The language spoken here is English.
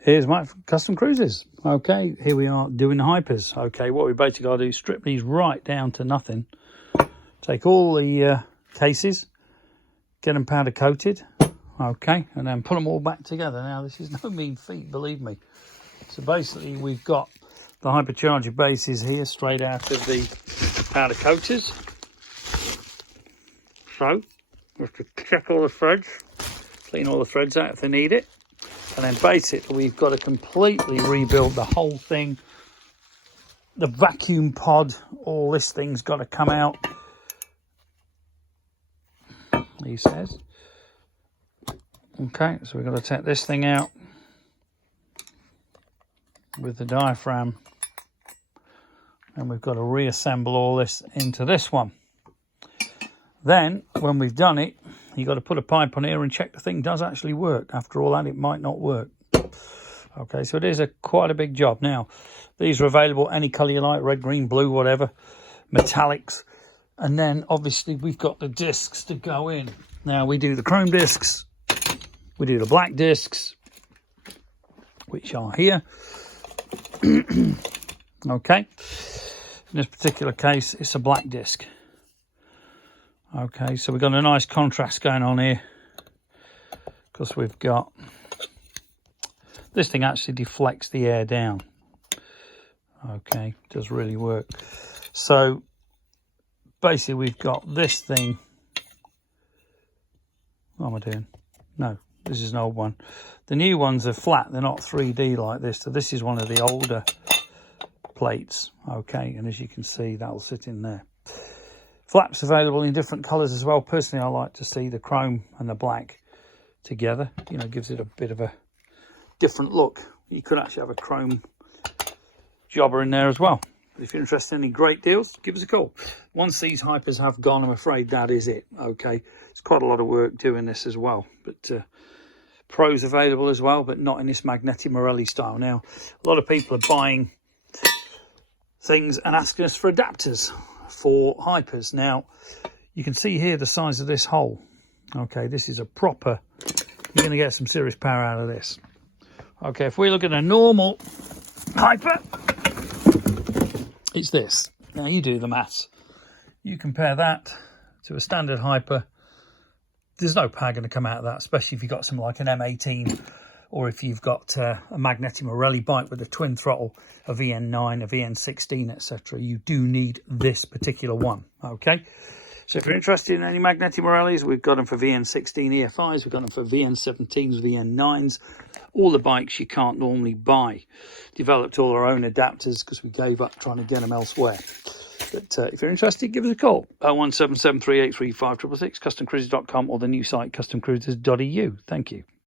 Here's Mike from Custom Cruises. Okay, here we are doing the Hypers. Okay, what we basically got to do is strip these right down to nothing. Take all the cases, get them powder coated. Okay, and then put them all back together. Now, this is no mean feat, believe me. So basically, we've got the Hypercharger bases here straight out of the powder coaters. So, we have to check all the threads, clean all the threads out if they need it. And then basically, we've got to completely rebuild the whole thing. The vacuum pod, all this thing's got to come out, he says. Okay, so we've got to take this thing out with the diaphragm. And we've got to reassemble all this into this one. Then, when we've done it, you've got to put a pipe on here and check the thing does actually work. After all that, it might not work. Okay, so it is quite a big job. Now, these are available any colour you like, red, green, blue, whatever, metallics. And then, obviously, we've got the discs to go in. Now, we do the chrome discs. We do the black discs, which are here. Okay. In this particular case, it's a black disc. Okay, so we've got a nice contrast going on here because we've got this thing actually deflects the air down. Okay, does really work. So basically we've got this thing. What am I doing? No, this is an old one. The new ones are flat, they're not 3D like this. So this is one of the older plates. Okay, and as you can see, that'll sit in there. Flaps available in different colours as well. Personally, I like to see the chrome and the black together. You know, gives it a bit of a different look. You could actually have a chrome jobber in there as well. But if you're interested in any great deals, give us a call. Once these Hypers have gone, I'm afraid that is it. Okay, it's quite a lot of work doing this as well. But Pros available as well, but not in this Magneti Marelli style. Now, a lot of people are buying things and asking us for adapters for Hypers. Now, you can see here the size of this hole. Okay, this is a proper, you're going to get some serious power out of this. Okay, if we look at a normal Hyper, it's this. Now, you do the maths. You compare that to a standard Hyper, there's no power going to come out of that, especially if you've got something like an M18, or if you've got a Magneti Marelli bike with a twin throttle, a VN9, a VN16, etc. You do need this particular one, okay? So if you're interested in any Magneti Marellis, we've got them for VN16 EFIs, we've got them for VN17s, VN9s, all the bikes you can't normally buy. Developed all our own adapters because we gave up trying to get them elsewhere. But if you're interested, give us a call. 01773835666, customcruises.com, or the new site, customcruises.eu. Thank you.